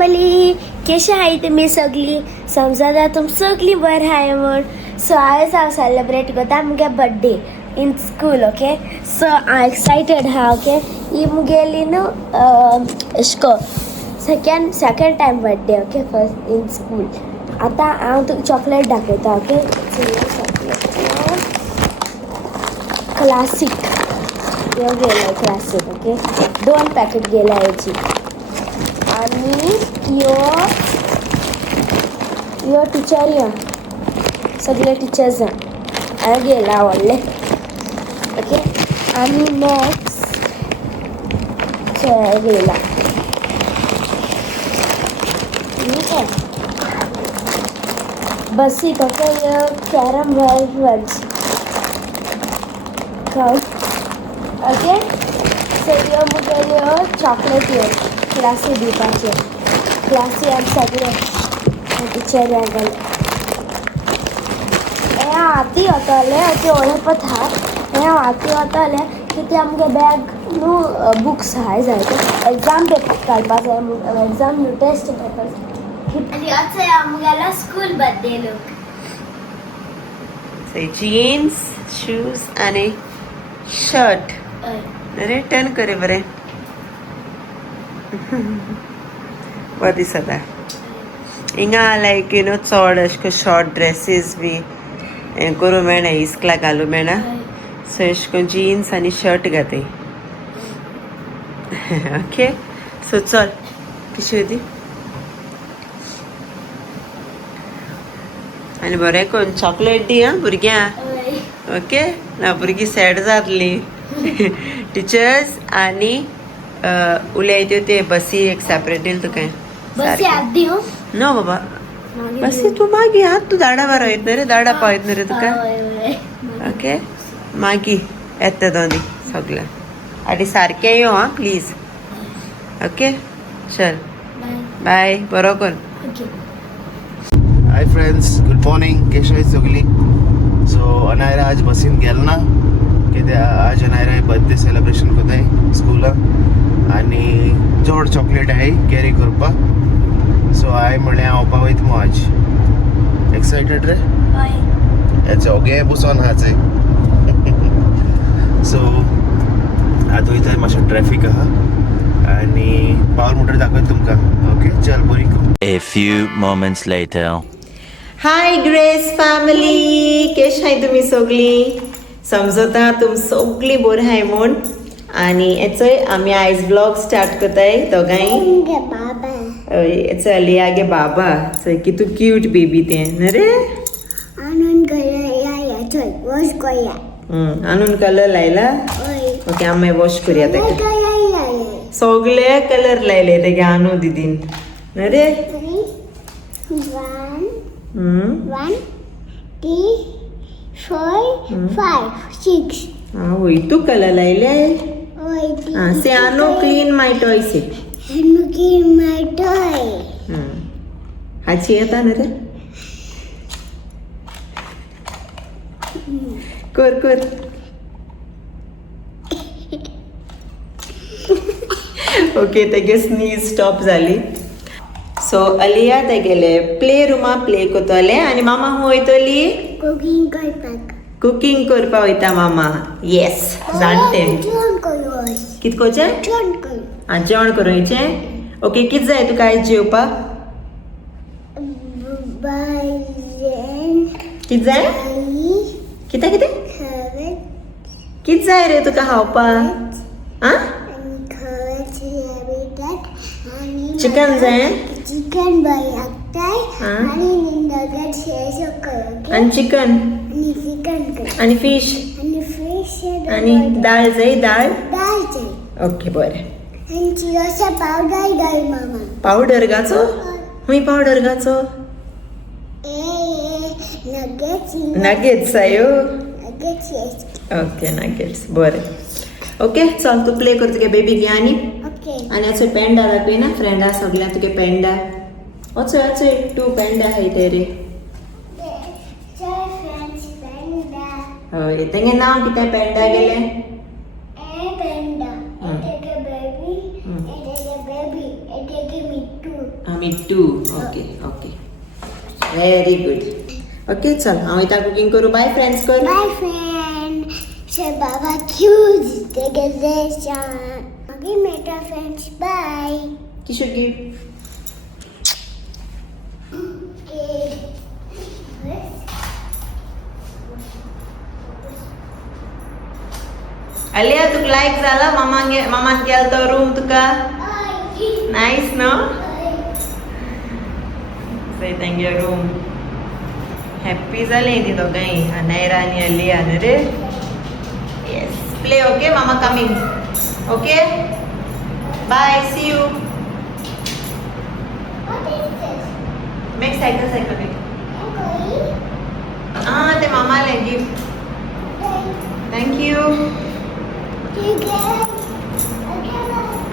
Family, कशी आहे तुम्ही सगळी? समजा तुम सगळी बरं आहे म्हण. सो आयज हांव सेलिब्रेट करता मुगे birthday in school. Okay, so हांव एक्सायटेड हा. ओके, ही मुगेली न्हू एशको second time birthday. Okay, first in school. आतां हांव तुका चॉकलेट दाखयता. ओके, क्लासीक ह्यो गेलो क्लासीक. ओके, 2 पॅकेट गेल्या हेची. आणि ह्यो टिचर या सगळे टिचर्स हांवें गेला व्हडले. ओके, आनी नेक्स्ट गेला बसीक. ओके, ह्यो कॅरम वर्ड्स ओके. सो ह्यो मुगेल्यो चॉकलेट ह्यो क्लासी दिवपाचे. क्लासी आमी सगळे टिचर गेले. हे हाती वतले. ओके, ओळखत हा हे हाती वतले की ते आमगे बॅग न्हू बुक्स हाय जाय एग्जाम पेपर काडपाक जाय. एग्जाम न्हू टेस्ट पेपर. आनी असो आमगेलो school birthday look. Jeans shoes आणि शर्ट. अरे टर्न करे बरें बरें दिसता. हिंगा लायक यू नो चड अशे शॉर्ट ड्रेसीस बी हें करूं मेळना, इस्कला घालूं मेळना. सो अशे करून जिन्स आनी शर्ट घाताय. ओके, सो चल कशी दी आनी बरें करून चॉकलेट दी आं भुरग्यांक. ओके ना, भुरगीं सॅड जातलीं. टिचर्स आनी उलयत्यो ते बसी एक सेपरेट दिल तुका. नो बाबा, बसी तूं मागीर आत तूं दाडा बारा वयतना रे, दाडा पावयतना रे तुका. ओके, मागीर येता दोनी सगळें. आनी सारकें यो आं प्लीज. ओके, चल बाय. बरो कर. Hi friends, good morning. कशी आहे सगळी? सो अनायरा आज बसीन गेल ना कित्याक आज अनायरा बर्थडे सेलिब्रेशन कोताय स्कूलान आनी चड चॉकलेट आहाय कॅरी करपाक. सो हांवें म्हणलें हांव वचपाक वयता आज. एक्सायटेड रे? हेचे ओगे बसोन आहाचे. सो आतां वयता मातशें ट्रॅफीक आहा आनी पावर मोटर दाखयता तुमकां. ओके, चल बरी. A few moments later. High grace family, कशी आहे तुम्ही सगळी? समजता तुम सगळी बरी हाय म्हूण. आनी हेचोय आमी आयज ब्लॉग स्टार्ट करताय दोगांय. हेचो लियागे बाबा चोय कितू क्यूट बेबी तें न्हू रे. आणून कलर लायला. ओके, आमी वॉश करूया तेका. सगळे कलर लायले तेगे आणू दिदीन न्हू रे. 1 2 4 5 6. वय तू कलर लायले. से आनो क्लीन माय टॉय से. हाची येता न्हू रे. कर कर. ओके, तेगे स्नीज स्टॉप जाली. सो अलिया तेगेले प्ले रुमा प्ले कोतोले आनी मामा हूं वयतली कुकिंग करपाक वयता मामा. येस, जाणटे कित कोचे जेवण करूंचें. ओके, कित जाय तुका आयज जेवपाक? कित जाय? कितें कितें कित जाय रे तुका खावपाक? आं चिकन जाय? चिकन आनी चिकन आनी फिश आनी दाळ जाय? दाळ. ओके, बरें. पावडर घाचो? खूंय पावडर घाचो? नगेट्स जायो? Okay, nuggets. बरें. ओके, चल तू प्ले कर तुगे बेबी घे. आनी असो पेंडा दाखय ना फ्रेंडा सगळ्यांक तुगे पेंडा. वचोय 2 पेंडा आहाय ते रे. हय, तेंगे नांव कितें पेंडा गेले? 2. Okay okay very good. Okay चल हांव वयता कुकिंग करू. बाय फ्रेंड्स कर. Bye friend. चल बाबा क्यूज ते गेले मागीर मेळटा friends. Bye. Kishore gift Aliya तुका लायक जाला मामान गेलो तो रूम तुका नायस न्हू. सो तेंगे रूम हॅप्पी जाली ती दोगांय अनायरा आनी आलिया न्हू रे. Yes play. ओके मामा coming. Okay bye see you. Make cycle ते मामाले गिफ्ट. थँक्यू.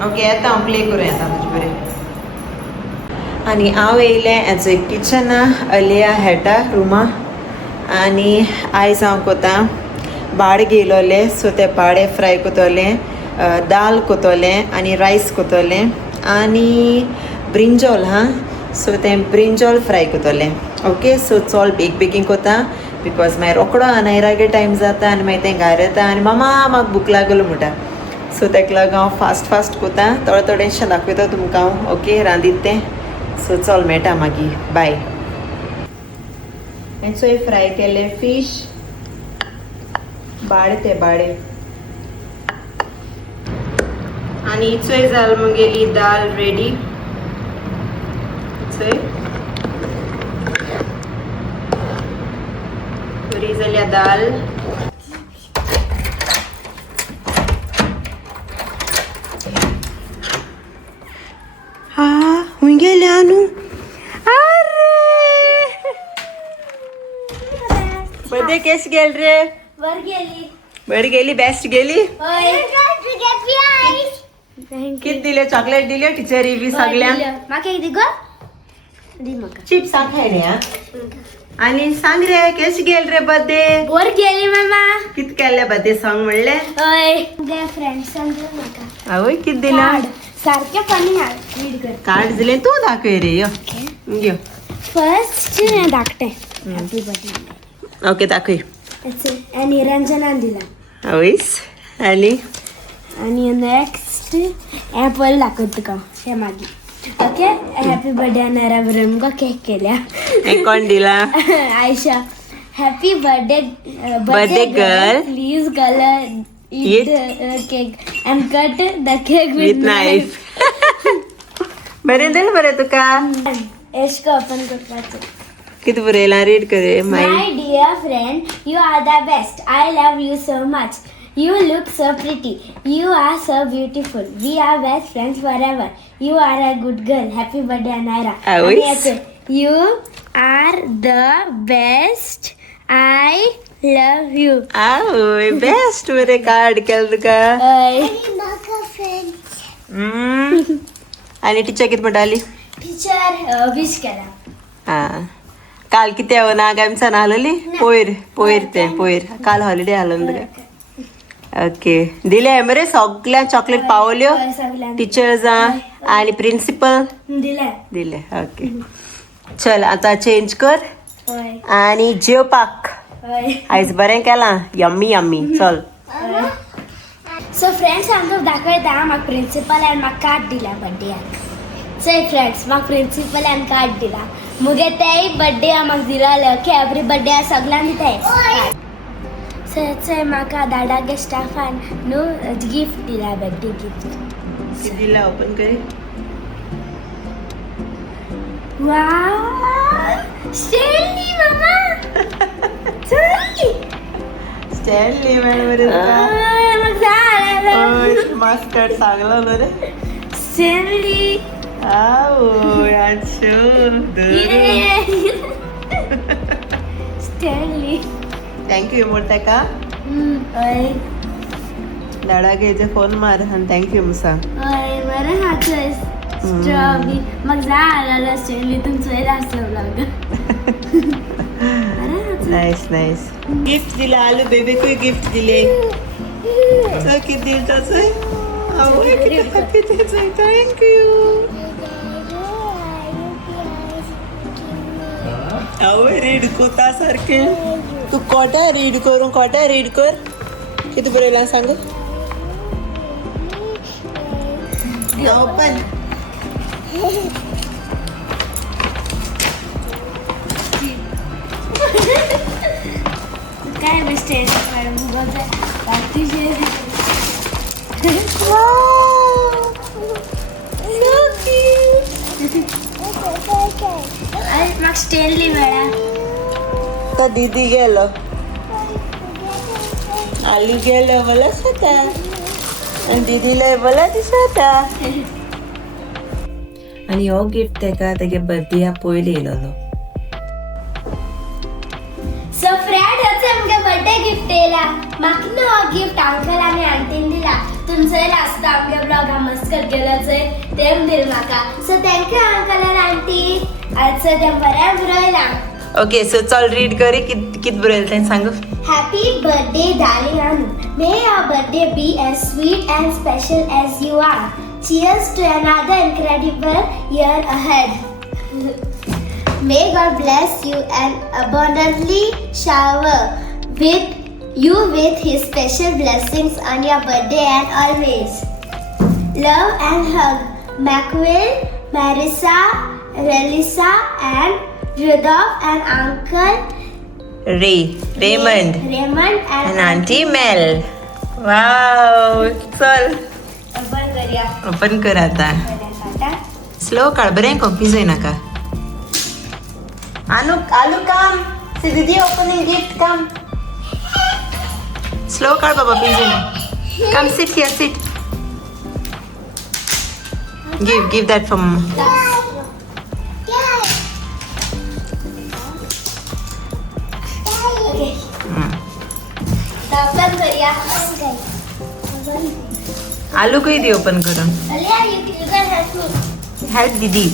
ओके येता हांव प्ले करूं येता तुजे बरें. आनी हांव येयलें एज ए किचना अलिया हेटा रुमा. आनी आयज हांव कोता बाड घेयलोले. सो ते बाडे फ्राय कोतोलें, दाल कोतोलें आनी रायस कोतोलें आनी ब्रिंजॉल. सो तें ब्रिंजॉल फ्राय कोतोलें. ओके सो चल बेगीन कोता बिकॉज मागीर रोकडो अनायरागे टायम जाता आनी मागीर तें घार येता आनी मामा म्हाका भूक लागलो म्हणटा. सो तेका लागून हांव फास्ट कोता. थोडेंशें दाखयता तुमकां हांव. ओके रांदीत तें. सो चल मेळटा मागीर. बाय. चोय फ्राय केले फीश बाडे आनी चोय जाल मुगेली दाल रेडी. चोय बरी जाल्या दाल. हुंय गेल्या न्हू. बर्थडे केश गेल रे. वर गेली. बरी गेली बेस्ट गेली. थँक कित दिले चॉकलेट दिले टिचरी बी सगळ्या. म्हाका एक दी गो. दी म्हाका. चिप्स खायले आनी सांग रे केश गेल रे बर्थडे. वर गेली मामा. कित केले बर्थडे सॉंग म्हणले. हय गे फ्रेंड सांगले म्हाका. आवय कित दिला. सारकें फनी रीड कर. कार्ड दिले तू दाखय रे. यो यो फर्स्ट धाकटें हॅपी बर्थडे. ओके दाखय. आनी रंजनान दिला. आवयस आनी नेक्स्ट एपल दाखयत तुका हे मागीर. ओके हॅपी बर्थडे अनायरा बरोबर मुका केक केल्या. कोण दिला. Ayesha. Happy birthday Birthday girl. Please colour eat cake and cut the cake with knife. बरें दिल बरें तुका. एशको ओपन करपाचें. कित बरयलां रीड करे. My dear friend, you are the best. I love you so much. You look so pretty. You are so beautiful. We are best friends forever. You are a good girl. Happy birthday, Anaira. You are the best. I love you. आवय best बरें card केलें तुका. आनी teacher कित म्हणटाली. Teacher wish केला. काल कितें ना आमच्यान आसलेली पोयर काल हॉलिडे आसलो तुका. ओके दिले मरे सगळ्या चॉकलेट पावल्यो टिचर्स आनी प्रिंसिपल दिले. ओके चल आतां चेंज कर आनी जेवपाक. आयज बरें केलां यम्मी चल. सो फ्रेंड्स आमकां दाखयता म्हाका प्रिंसिपलान म्हाका कार्ड दिला बर्थडेक. चल फ्रेंड्स म्हाका प्रिंसिपलान कार्ड दिला. मुगे तेय बर्थडे म्हाका दिलोले. ओके एवरी बर्थडे सगळ्यांक दिताय. चल म्हाका दादागे स्टाफान न्हू गिफ्ट दिला बर्थडे गिफ्ट. दिला ओपन कर. वाव स्टॅनली मामा. स्टॅनली मेळ्ळें म्हाका जाय. मास्कट सांगलो न्हू रे. स्टॅनली. आवय आच्छो स्टॅनली. थँक्यू म्हण तेका. दाडागे जे फोन मार आनी थँक्यू म्हूण सांग. बरें हा चल स्ट्रॉबी म्हाका जाय स्टॅनली तुमचो आसलो. नायस गिफ्ट दिला आलू बेबीकूय गिफ्ट दिले. चल कितें दिता चोय. आवय कितें थँक्यू. आवय रीड कोता सारखे तू कोटा रीड करून कोटा रीड कर किती बरयलां सांग ओपन काय मिस्टेक मॅडम म्हाका स्टेनली मेळ्ळा तो दीदी गेलो आलू गेलो बला स्वता आणि दीदीला बला दिसता आणि हो गिफ्ट तेगे बर्थडे पयलीं येयलोलो सो फ्रेंड होते आमगे बर्थडे गिफ्ट येयला म्हाका न्हू हो गिफ्ट अंकल आनी आंटीन दिला तुमचोय लास्ट आमगे ब्लॉग मस्त करगेलो चोय तेम दिल म्हाका सो थँक्यू अंकल आनी आंटी आजचो ते बरें बरयलां ओके सो चल रीड करी कित बरयलें तें सांग Happy birthday, darling Anu. May your birthday be as sweet and special as you are. Cheers to another incredible year ahead. May God bless you and abundantly shower with His special blessings on your birthday and always. Love and hug, Macwell, Marissa, Relissa, and Rudolph and Uncle Raymond and and Auntie Mel. Wow, चल open करूया open कर आता slow काढ बरें confuse नाका आलू काम C दीदी opening gift कम slow काढ बाबा please come sit here sit give that for open करूया आलू को दे ओपन करून Aliya you can help me help दीदी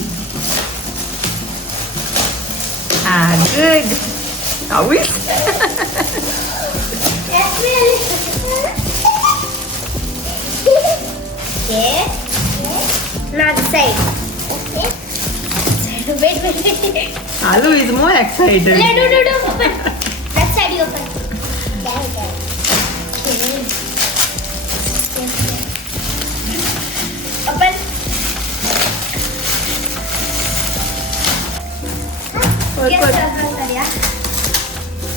good always yes really okay now the side okay wait Aloo is more excited no open that side you open there open और yes पर open करिया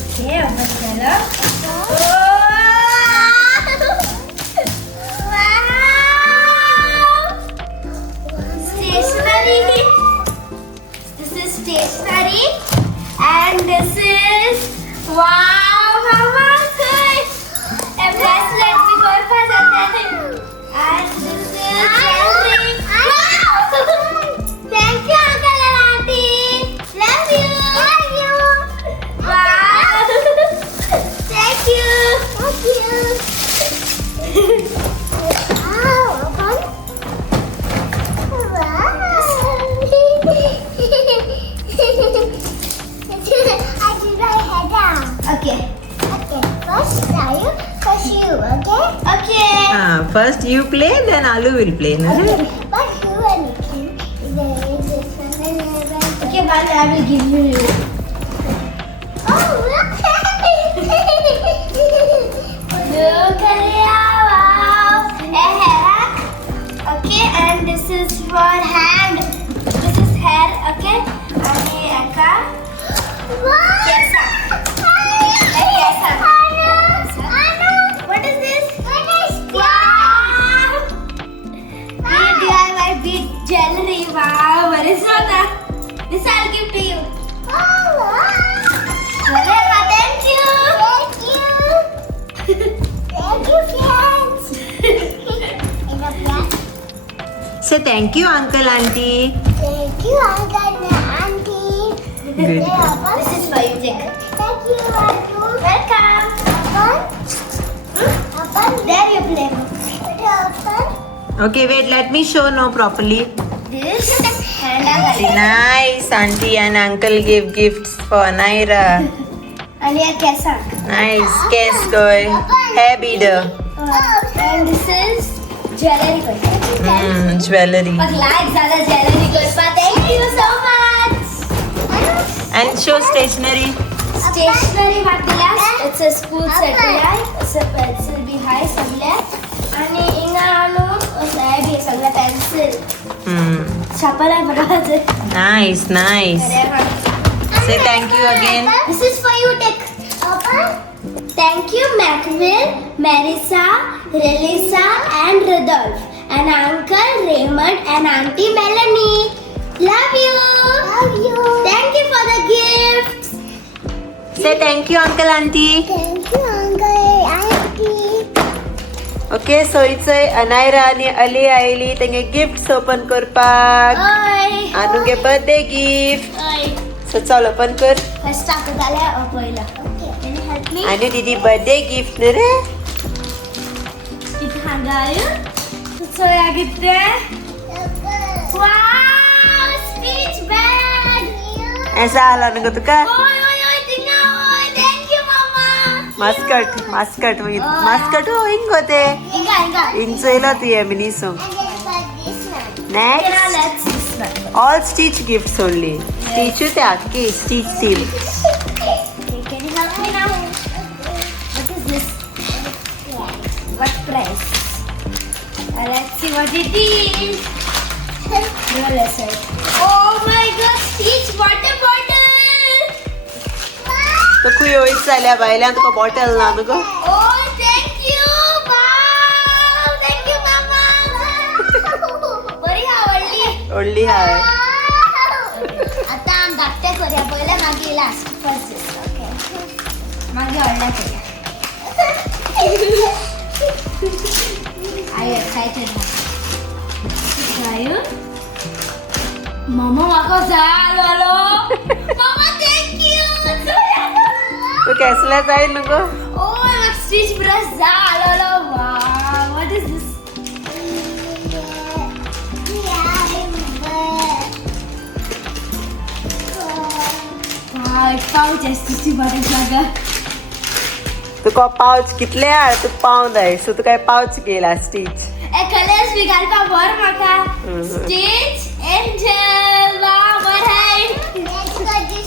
okay open करो stationery this is stationery and this is wow mama a bracelet भी कोई pass आता है and this is jewelry wow thank you uncle and auntie love you wow thank you okay first you okay first you play then Alu will play no? okay but I will give you look at it wow a hair okay and this is for hand this is hair okay and aka kesa what is this wow DIY bead jewelry wow what is that this I'll give to you Whatever, thank you friends Say thank you uncle auntie thank you uncle and auntie Good. this is for you Jack thank you Auntie welcome there you play okay wait let me show no properly this and nice auntie and uncle give gifts for Naira and ये कैसा nice guess koi happy the and this is jewelry कोई jewelry और like ज़्यादा jewelry कोई पा thank you so much And show stationery. Stationery म्हाका school set pencil बी हाय सगळे आणि हिंगा न्हू बी सगळे पेन्सिल छापला बघा Nice, nice. Say thank you again. This is for you, take. Thank you, Macville, Marissa, Relisa, and Rudolph, and Uncle Raymond and Auntie Melanie. Love you. Love you. Thank you for the gifts. Say thank you, Uncle Auntie. Thank you, Uncle Auntie. Okay, so it's Anaira आणि Ali आयली तेंगे gifts open करपाक. Oi. अनुगे birthday gift. Oi. So चल open कर. First टाकत आल्या पहिला. Okay. Can you help me? आणि दीदी बर्थडे गिफ्ट नु रे. It hangayu. So ya gitte. Wow, speech bag. ऐसा आला नको तुका. Oi, tinga oi. Thank you, mama. Mascot mascot हो इंग होते. Inga. इंग चोयला तू ये Miniso. Now Next. let's this one. All Stitch gifts only. Stitch ते आके Stitch seal. Okay, can you help me now? What is this? What price? Let's see what it is. No lesson. Oh my God! Stitch water bottle. तो खुय होईत जाल्या बायल्यान तुका bottle ना नको. Oh, thank you! Wow! Thank you, Mama. बरी आवडली. ओडली हाय. आता आम धाकटे करूया पहिले मागीर लास्ट फर्स्ट ओके मागीर व्हडले करूया आय एक्सायटेड मामा म्हाका जाय आलो मामा थँक यू तू कसला जाय नको. ओ म्हाका स्टिच ब्रश जाय आलो wow what is this pouch आहे बरेच जागा तुका पाउच कितले हाड तू पाव जाय सो तुका पाउच गेला स्टिच. कलर्स बी घालपा बर म्हाका स्टिच एंजल वाव बर हाय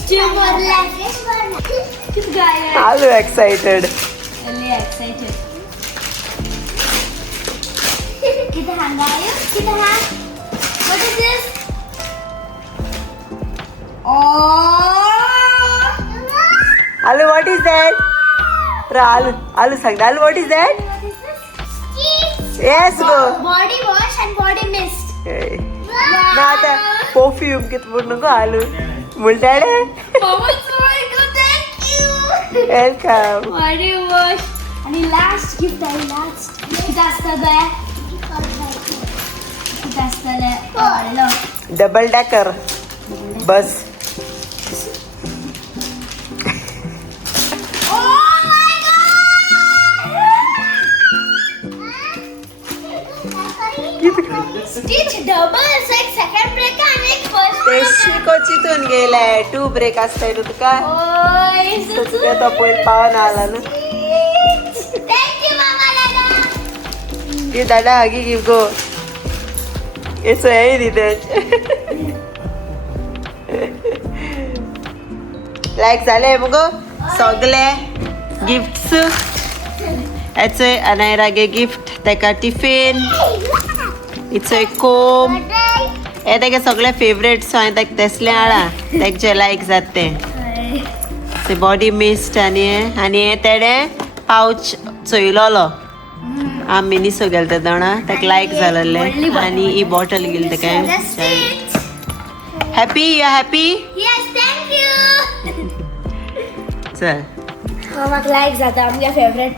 चुमरला कित गाय आलू एक्साइटेड. really excited कित हांगायो कित हा what is this oh aloo what is that? आलू सांग आलू what is that? what is this Yes go. body wash and body mist ना आता परफ्यूम कित म्हणू नको आलू मुलटाडे. Mama, sorry, go, thank you. Welcome. Body wash. आणि लास्ट गिफ्ट आहे last किती असतं किती असतं double decker bus. Stitch double एक सेकंड ब्रेक आणि एक फर्स्ट ते शिकोचीतून गेलाय 2 ब्रेक असताय नु तुका. ओय तो तुका तो पहिले पावन आला ना. थँक यू मामा दादा ये दादा आगी give go. It's a heritage. Like झाले मगो सगळे गिफ्ट्स. याचे अनायरागे गिफ्ट तेका टिफिन. इट्स ए कोम. हे तेगे सगळे फेवरेट हांवें तेका तसले हाडा तेका जे लायक जाता ते बॉडी मिस्ट आनी हे तेडे पाउच चोयलोलो आमी निसो गेल ते दोणा तेका लायक जालोले आनी ही बॉटल गेली तेका. Happy you happy. Yes thank you चल म्हाका लायक जाता आमगे फेवरेट